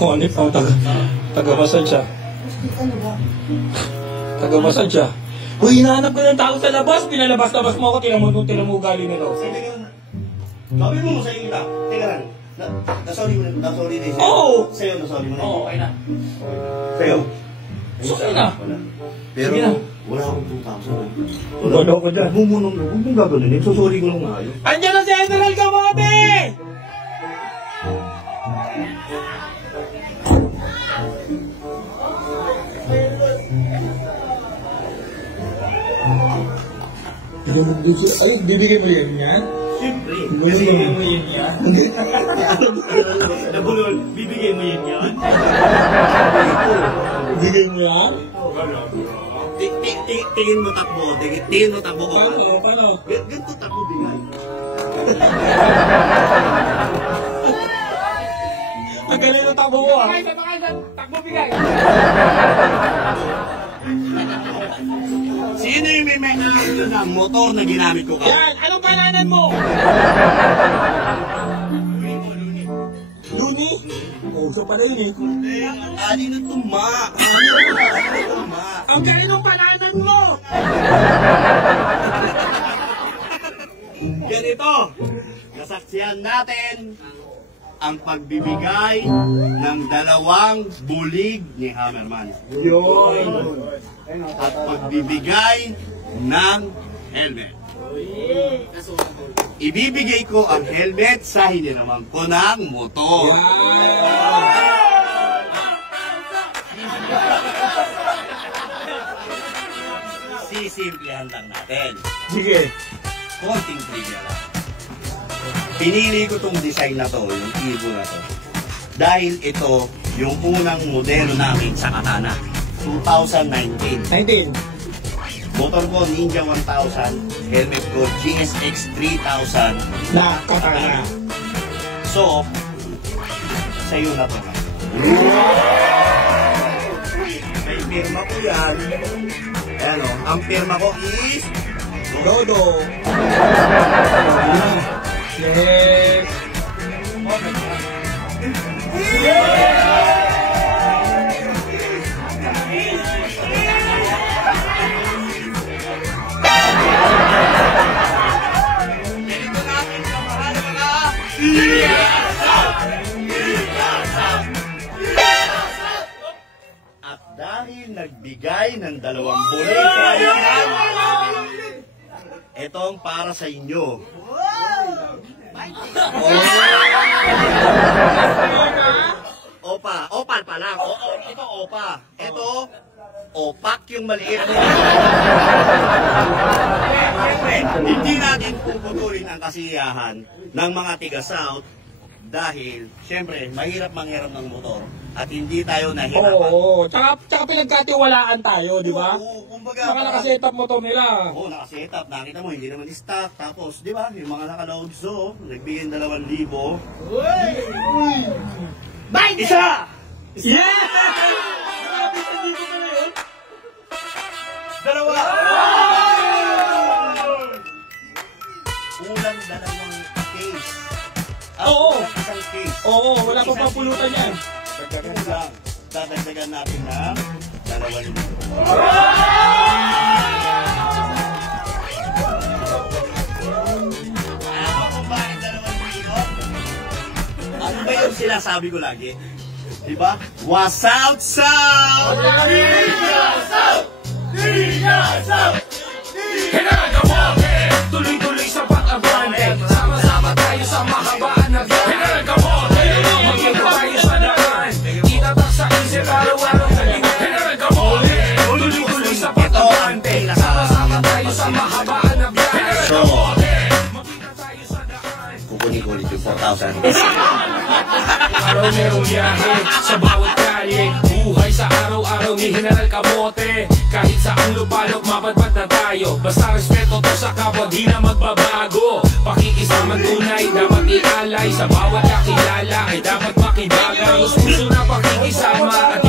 Ano pa? Taga-massage. Taga-massage. Uy, hinahanap ko ng tao sa labas. Pinalabas-labas mo ako. Tinan mo ugali nila. Sabi mo sa kita. Teka lang. Nasorry mo na. Nasorry na siya. Oo. Sa'yo, nasorry mo na. Oo, okay na. Sa'yo. Okay na. Pero, Sige na. wala akong 2,000. Wala ko dyan. Huwag mo nung gagawin. Susorry ko lang ayos. Andiyan na si General Camote! Ay, bibigay mo yan? Siyempre. Bibigay mo yan? Nabulol, bibigay mo yan. Bibigay mo yan? Tingin mo takbo. Tingin mo takbo. Paano? Ganito takbo bigay. Magaling na takbo mo ah. Takbo bigay. Sino yung may mekanizo ng motor na ginamit ko ka? Yan! Anong pangalan mo? Luni? Oh, so pala yun eh. Ali na tuma. Ang galing ng pangalan mo! Ganito, nasaksihan natin ang pagbibigay ng 2 bulig ni Hammerman. Yun! At pagbibigay ng helmet. Ibibigay ko ang helmet sa hiniraman ko ng motor. Sisimplehan lang natin. Sige. Konting trivia lang. Pinili ko tong design na to, yung Evo na to. Dahil ito yung unang modelo namin sa Katana. 2019. 19. Motor ko Ninja 1000, helmet ko GSX 3000 Na Katana. So, sa'yo na to. May firma ko yan. Ayan o, ang firma ko is Dodo. Yes. At dahil nagbigay ng 2 bulig kayo, etong para sa inyo. Opa, opal pa lang. Ito opa. Ito, opak yung maliit. Hindi natin puputulin ang kasiyahan ng mga tiga-South dahil, syempre, mahirap manghiram ng motor at hindi tayo nahirapan. Oo, tsaka pinagkatiwalaan tayo, di ba? Oo, kumbaga, Baka nakasetap mo to nila. Oo, nakasetap. Nakita mo, hindi naman stock. Tapos, di ba, yung mga nakaload, so, nagbigay 2,000. Isa! Yeah! 2! Kulang 2 case. Oo. Isang case. Oo, wala pa papulutan yan. Kulang. Dadagdagan natin ng 2,000. Ano kung bakit 2,000? Ano ba yung sinasabi ko lagi? Diba? Wasouth South! Tuloy-tuloy sa pag-abante. Sama-sama tayo sa mahabaan na biyahe. Maging tayo sa daan. Itatak sa isip araw-araw na tuloy-tuloy sa pag-abante. Sama-sama tayo sa mahabaan na biyahe. So, kukunin ko ulit yung 4,000. Araw merong biyahe sa bawat kalye. Buhay sa araw-araw ni General Camote. Kahit saang lupalop, mapadpad na tayo. Basta respeto to sa kapwa, di na magbabago. Pakikisama tunay, dapat ialay. Sa bawat kakilala ay dapat makibagay. Puso na pakikisama at